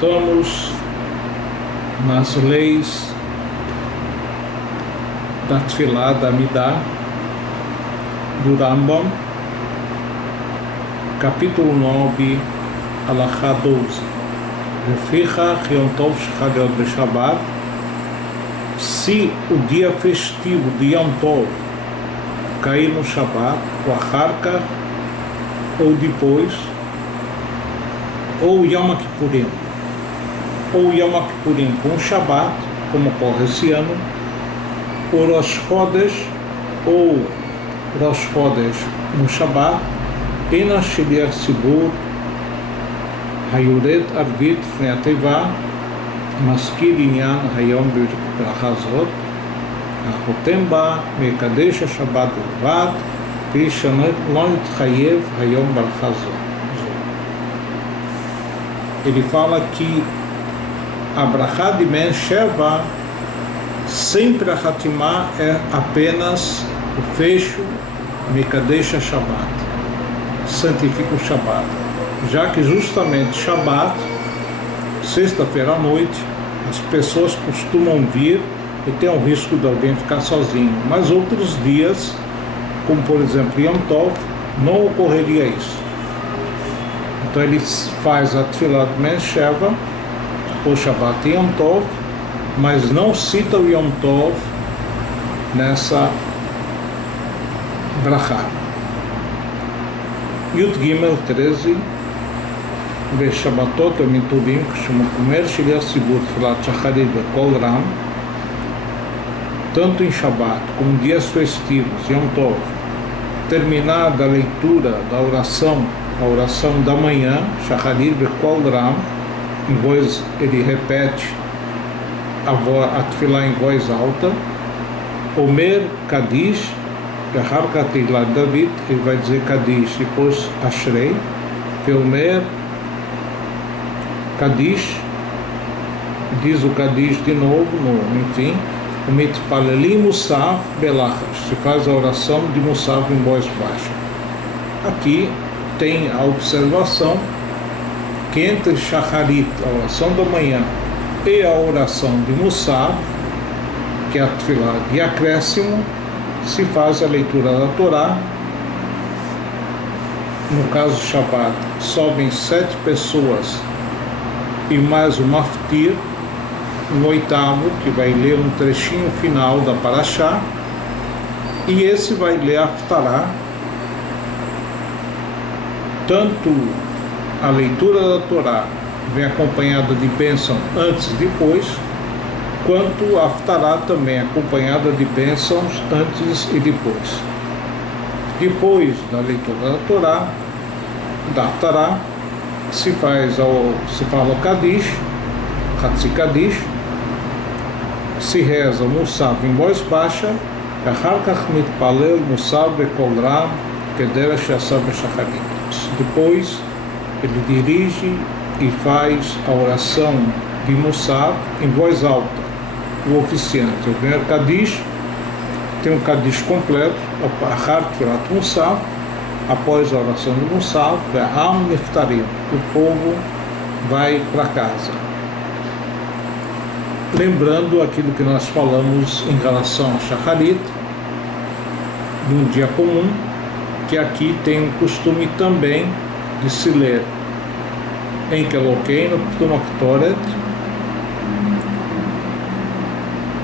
Estamos nas leis da Tfilá da Amidah, do Rambam, capítulo 9, Alachá 12. Lefichach Yom Tov shechal להיות בשבת. Se o dia festivo de Yom Tov cair no Shabbat, ou Acharkach, ou depois, ou Yom Kippurim, ou Yom Kippurim com o Shabbat, como ocorre esse ano, ou Rosh Chodesh, ou Rosh Chodesh no Shabbat, Ena Sheliach Tzibur Hayuret Arvit Fnei HaTeiva Maskil Inyan Hayom B'Bracha Zot החותם בה מקדש השבת בלבד ולא נתחייב היום ברכה זו. Ele fala que a brachá de Ben Sheva, sempre a Hatimá é apenas o fecho Mekadesh Shabbat, santifica o Shabbat, já que justamente Shabbat, sexta-feira à noite, as pessoas costumam vir e tem o risco de alguém ficar sozinho, mas outros dias, como por exemplo Yom Tov, não ocorreria isso. Então ele faz a Tfilat Ben Sheva, o Shabbat e Yom Tov, mas não cita o Yom Tov nessa brachá. Yud Gimel 13, Beshabatot Mituvim, que chama Kumer Sheliach Tzibur Tfilat Shacharit Bekol Ram, tanto em Shabbat como dias festivos, Yom Tov, terminada a leitura da oração, a oração da manhã, Shacharit Bekol Ram, em voz, ele repete a Tefilá em voz alta, Omer Kadish, Gahar Katilat David, ele vai dizer Kadish, depois Ashrei, Omer Kadish, diz o Kadish de novo, enfim, o Mitpalelim Musaf Belachas, se faz a oração de Musaf em voz baixa. Aqui tem a observação que entre Shacharit, a oração da manhã, e a oração de Musaf, que é a Tefilá de acréscimo, se faz a leitura da Torá. No caso do Shabbat, sobem 7 pessoas e mais o Maftir, um oitavo, que vai ler um trechinho final da Parashá, e esse vai ler a Haftará, tanto a leitura da Torá vem acompanhada de bênção antes e depois, quanto a Haftará também acompanhada de bênçãos antes e depois. Depois da leitura da Torá, da Haftará, se fala o Kadish, Hatzi Kadish, se reza o Musaf em voz baixa, depois ele dirige e faz a oração de Musaf em voz alta, o oficiante. O primeiro Kadish tem um Kadish completo, Musaf, após a oração do Musaf, o povo vai para casa. Lembrando aquilo que nós falamos em relação a Shacharit, num dia comum, que aqui tem um costume também de se ler em Kelokeinu, Ptum Aktoret,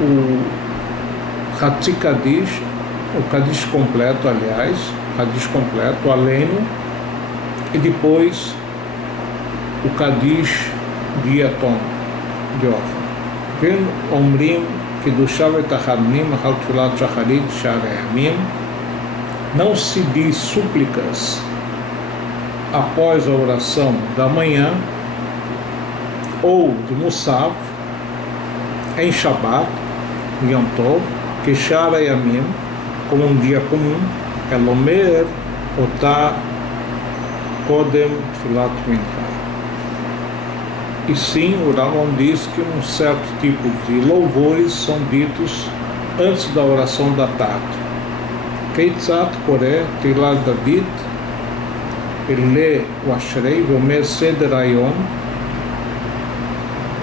o Hatzi Kadish, o Kadish completo, aliás, Kadish completo, Aleinu, e depois o Kadish de Yatom, de órfão. Omrim Kedushah v'Tachadnim Achal Tfilat Shacharit Sharei Yamim. Não se diz súplicas após a oração da manhã ou de Musaf em Shabbat, Yom Tov, que Sharei Yamim, como um dia comum, Elomer Otá Kodem Tfilat Mincha. E sim, o Rambam diz que um certo tipo de louvores são ditos antes da oração da tarde. Keitzat Koreh Teilat David, ele lê o Ashrei, o Mer Seder Hayom,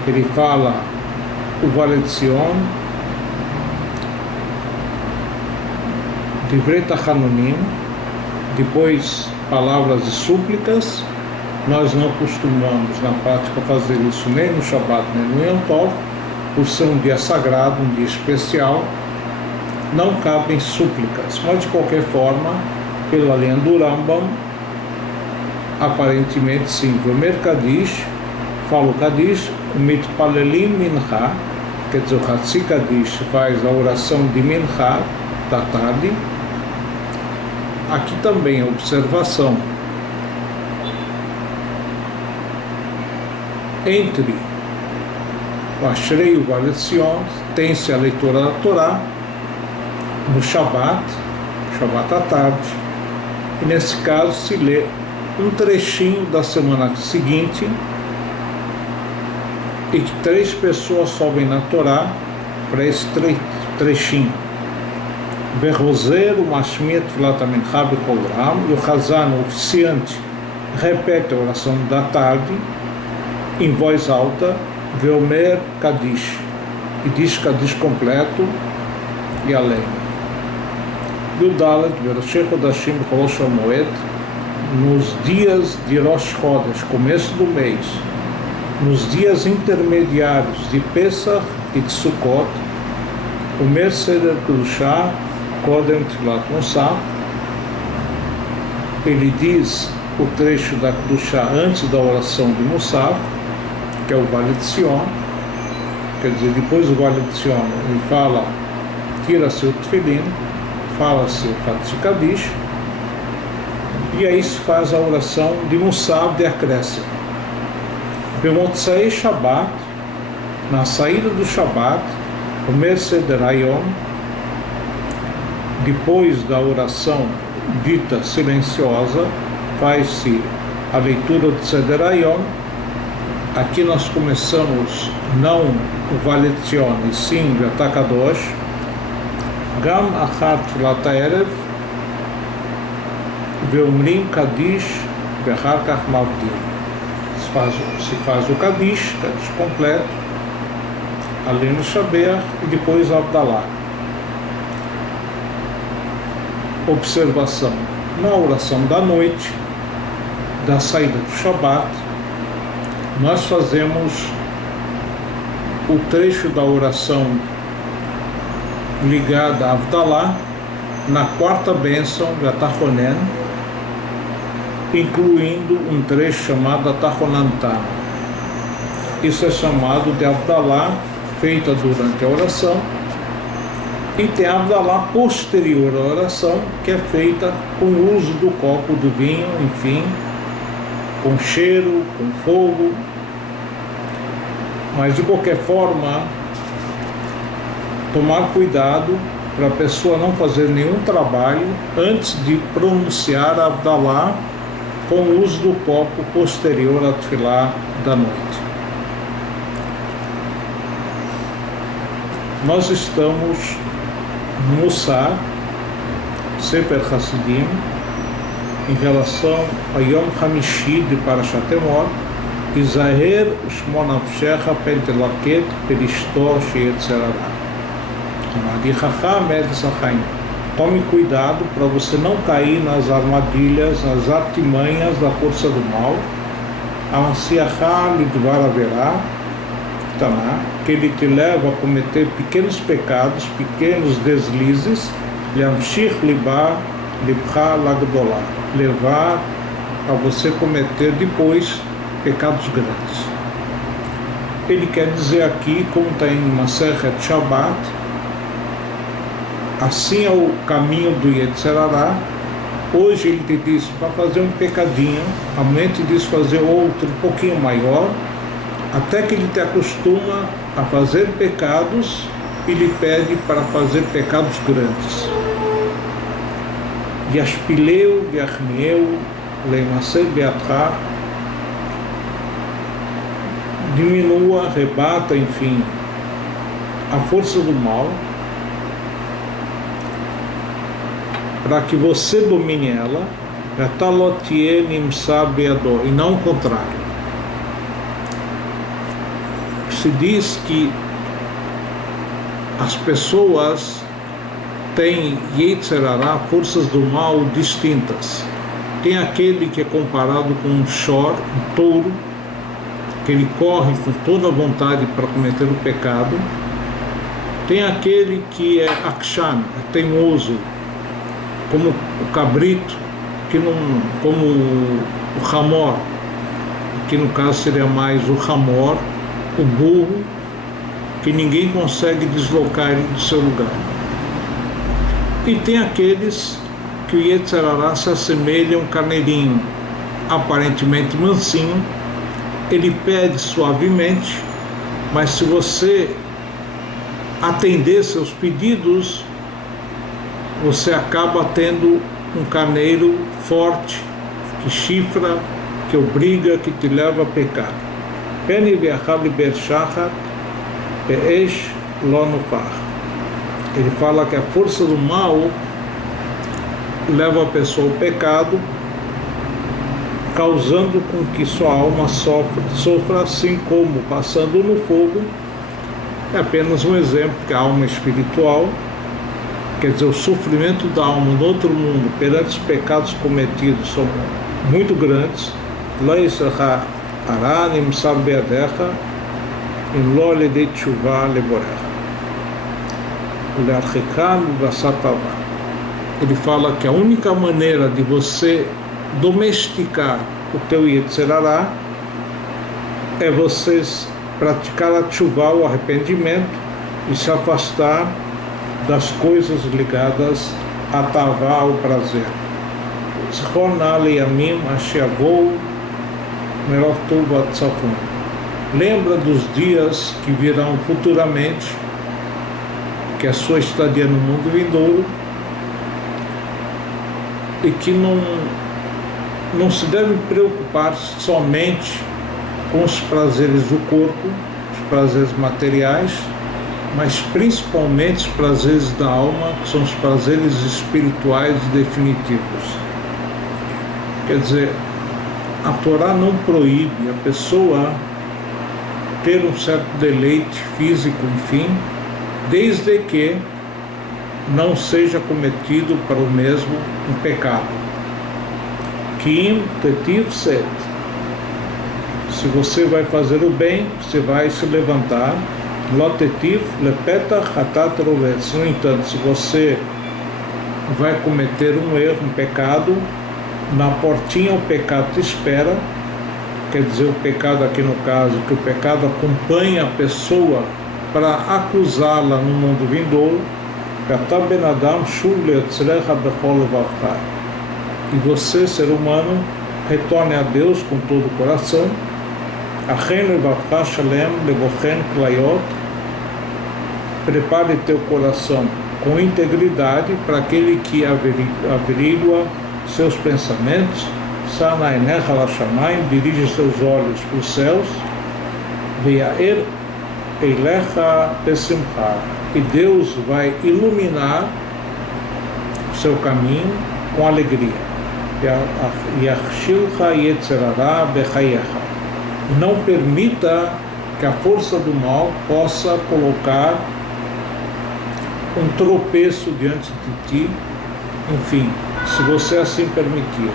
ele fala o Vale de Sion, Divrei Tachanunim, depois palavras de súplicas. Nós não costumamos na prática fazer isso nem no Shabbat nem no Yom Tov, por ser um dia sagrado, um dia especial, não cabem súplicas, mas de qualquer forma, pela linha do Rambam, aparentemente sim. Vomer Kadish, falo Kadish, Mitpalelim Mincha, quer dizer, o Hatzi Kadish faz a oração de Mincha, da tarde. Aqui também a observação entre o Ashrei e o Vale de Sion, tem-se a leitura da Torá no Shabbat à tarde, e nesse caso se lê um trechinho da semana seguinte, e que 3 pessoas sobem na Torá para esse trechinho. Berrozer, o Mashmir, Tfilat Mincha B'Kol Ram, e o Hazan, o oficiante, repete a oração da tarde em voz alta, Veomer Kadish, e diz Kadish completo e além. Yudalet, Veroshei Chodashim B'Chol Moed, nos dias de Rosh Chodesh, começo do mês, nos dias intermediários de Pesach e de Sukkot, o Mer Seder Kedushah, Kodem Tfilat Musaf, ele diz o trecho da Kedushah antes da oração de Musaf, que é o Vale de Sion, quer dizer, depois do Vale de Sion, ele fala, tira-se o Tefilin, fala-se o Hatzi Kadish, e aí se faz a oração de Musaf de acréscimo. Bemotzei Shabbat, na saída do Shabbat, o Mer Seder Hayom, depois da oração dita silenciosa, faz-se a leitura do Seder Hayom. Aqui nós começamos não o Vale de Sion, e sim o Yata Kadosh, Gam Achar Tfilat Erev, Veomrim Kadish, Vechar Kach Mavdim. Se faz o Kadish completo, além do Shabeach, e depois o Abdalá. Observação: na oração da noite, da saída do Shabbat, nós fazemos o trecho da oração ligada a Avdalá na quarta bênção de Atachonen, incluindo um trecho chamado Atachonantá. Isso é chamado de Avdalá, feita durante a oração, e tem a Avdalá posterior à oração, que é feita com o uso do copo do vinho, enfim, com cheiro, com fogo. Mas de qualquer forma, tomar cuidado para a pessoa não fazer nenhum trabalho antes de pronunciar a Avdalá com o uso do copo posterior à Tefilá da noite. Nós estamos no Mussar, Sefer Hasidim, em relação a Yom Hamishi de Parashat Emor, Izaher Shmo Nafshecha Pentelaket Peristó Sheyetzerará. Amadi Chacham Eretz Hachaim. Tome cuidado para você não cair nas armadilhas, nas artimanhas da força do mal. Amansiachá Lidvar Averá, que ele te leva a cometer pequenos pecados, pequenos deslizes, Leamshich Libá Libcha Lagdolá, levar a você cometer depois pecados grandes. Ele quer dizer aqui, como está em Masechet Shabbat, assim é o caminho do Yetzerará. Hoje ele te diz para fazer um pecadinho, amanhã te diz fazer outro um pouquinho maior, até que ele te acostuma a fazer pecados e lhe pede para fazer pecados grandes. Yashpileu, Yachmieu, Leimasei Beatrá, diminua, rebata, enfim, a força do mal, para que você domine ela, e não o contrário. se diz que as pessoas têm Yetzer Hara, forças do mal distintas. Tem aquele que é comparado com um shor, um touro, que ele corre com toda a vontade para cometer o pecado. Tem aquele que é akshan, é teimoso, como o cabrito, como o hamor, que no caso seria mais o hamor, o burro, que ninguém consegue deslocar ele do seu lugar. E tem aqueles que o Yetzer Hara se assemelha a um carneirinho, aparentemente mansinho, ele pede suavemente, mas se você atender seus pedidos, você acaba tendo um carneiro forte, que chifra, que obriga, que te leva a pecar. Peni v'achal ber shachat be'esh lo nufach. Ele fala que a força do mal leva a pessoa ao pecado, causando com que sua alma sofra, assim como passando no fogo. É apenas um exemplo, que a alma espiritual, quer dizer, o sofrimento da alma no outro mundo perante os pecados cometidos são muito grandes. Lo yisracha hara nimsar be'adecha im lo alidei tshuva leborech ulearcheka mi'asat tava. Ele fala que a única maneira de você domesticar o teu Yetzer Hara é você praticar a tshuva, o arrependimento, e se afastar das coisas ligadas a tava, ao prazer. Zchor na leyamim asher yavou merov tov tzafon. Lembra dos dias que virão futuramente, que a sua estadia no mundo vindouro, e que não se deve preocupar somente com os prazeres do corpo, os prazeres materiais, mas principalmente os prazeres da alma, que são os prazeres espirituais definitivos. Quer dizer, a Torá não proíbe a pessoa ter um certo deleite físico, enfim, desde que não seja cometido para o mesmo um pecado. Kim tetiv set. Se você vai fazer o bem, você vai se levantar. Lotetiv lepeta hatat rovetz. No entanto, se você vai cometer um erro, um pecado, na portinha o pecado te espera. Quer dizer, o pecado aqui no caso, que o pecado acompanha a pessoa para acusá-la no mundo vindouro. E você, ser humano, retorne a Deus com todo o coração. Prepare teu coração com integridade para aquele que averigua seus pensamentos. Dirige seus olhos para os céus. E Deus vai iluminar o seu caminho com alegria. Não permita que a força do mal possa colocar um tropeço diante de ti. Enfim, se você assim permitir.